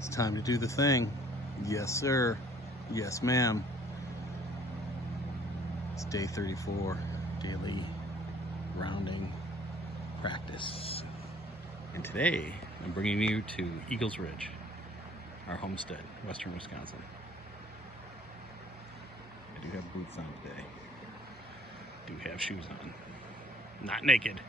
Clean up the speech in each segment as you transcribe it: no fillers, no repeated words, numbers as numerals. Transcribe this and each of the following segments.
It's time to do the thing. Yes, sir. Yes, ma'am. It's day 34, daily rounding practice. And today, I'm bringing you to Eagles Ridge, our homestead, western Wisconsin. I do have boots on today. Do have shoes on. Not naked.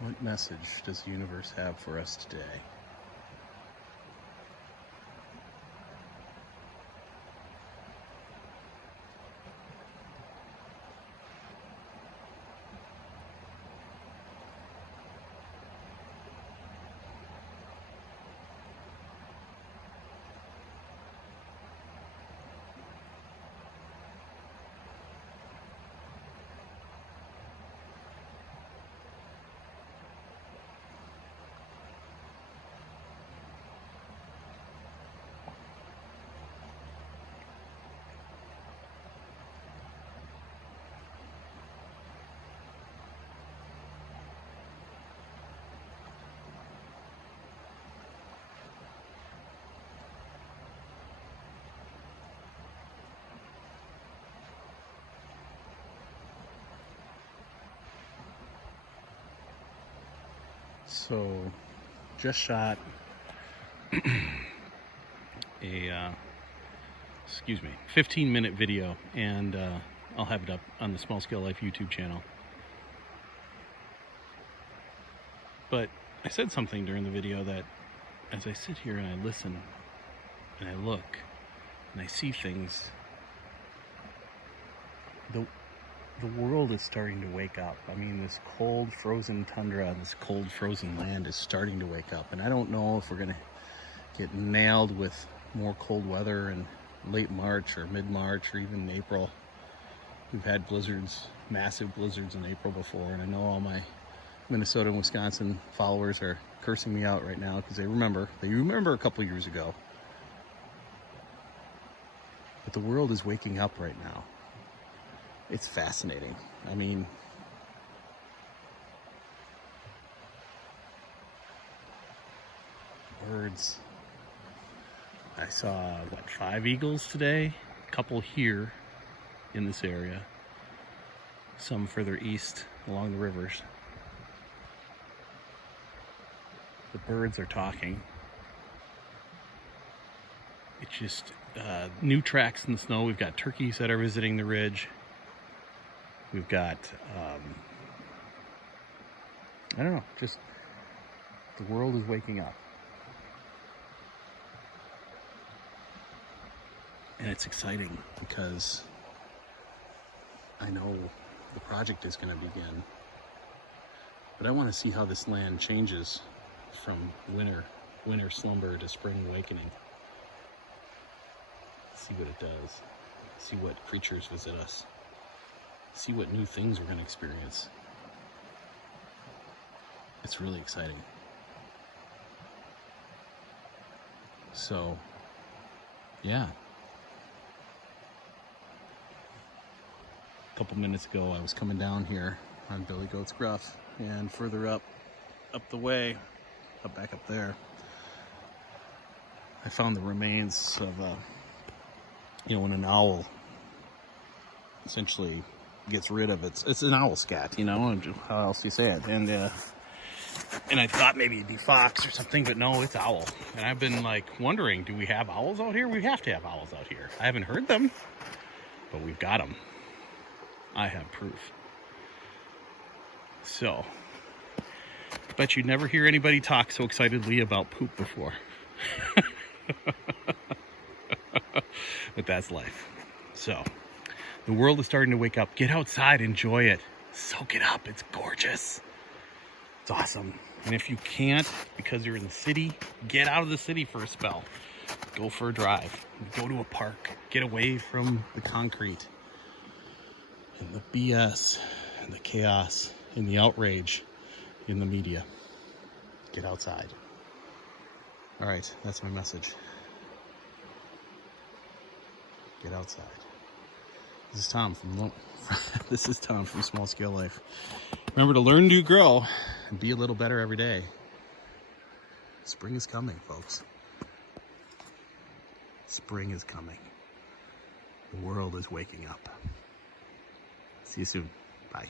What message does the universe have for us today? So, just shot a 15-minute video, and I'll have it up on the Small Scale Life YouTube channel. But I said something during the video that as I sit here and I listen and I look and I see things, the world is starting to wake up. I mean, this cold, frozen tundra, this cold, frozen land is starting to wake up. And I don't know if we're going to get nailed with more cold weather in late March or mid-March or even April. We've had blizzards, massive blizzards in April before. And I know all my Minnesota and Wisconsin followers are cursing me out right now because they remember a couple years ago. But the world is waking up right now. It's fascinating. I mean, birds. I saw, 5 eagles today? A couple here in this area. Some further east along the rivers. The birds are talking. It's just new tracks in the snow. We've got turkeys that are visiting the ridge. We've got, I don't know, just the world is waking up. And it's exciting because I know the project is going to begin. But I want to see how this land changes from winter slumber to spring awakening. See what it does. See what creatures visit us. See what new things we're going to experience. It's really exciting. So, yeah. A couple minutes ago, I was coming down here on Billy Goat's Gruff, and further up the way, back up there, I found the remains of, when an owl essentially gets rid of it's an owl scat, how else do you say it? And I thought maybe it'd be fox or something, but no, it's owl. And I've been wondering, do we have owls out here? We have to have owls out here. I haven't heard them, but we've got them. I have proof. So, bet you'd never hear anybody talk so excitedly about poop before. But that's life. So, the world is starting to wake up. Get outside, enjoy it. Soak it up. It's gorgeous. It's awesome. And if you can't because you're in the city, get out of the city for a spell. Go for a drive. Go to a park. Get away from the concrete and the BS and the chaos and the outrage in the media. Get outside. All right, that's my message. Get outside. This is Tom from Small Scale Life. Remember to learn, do, grow, and be a little better every day. Spring is coming, folks. Spring is coming. The world is waking up. See you soon. Bye.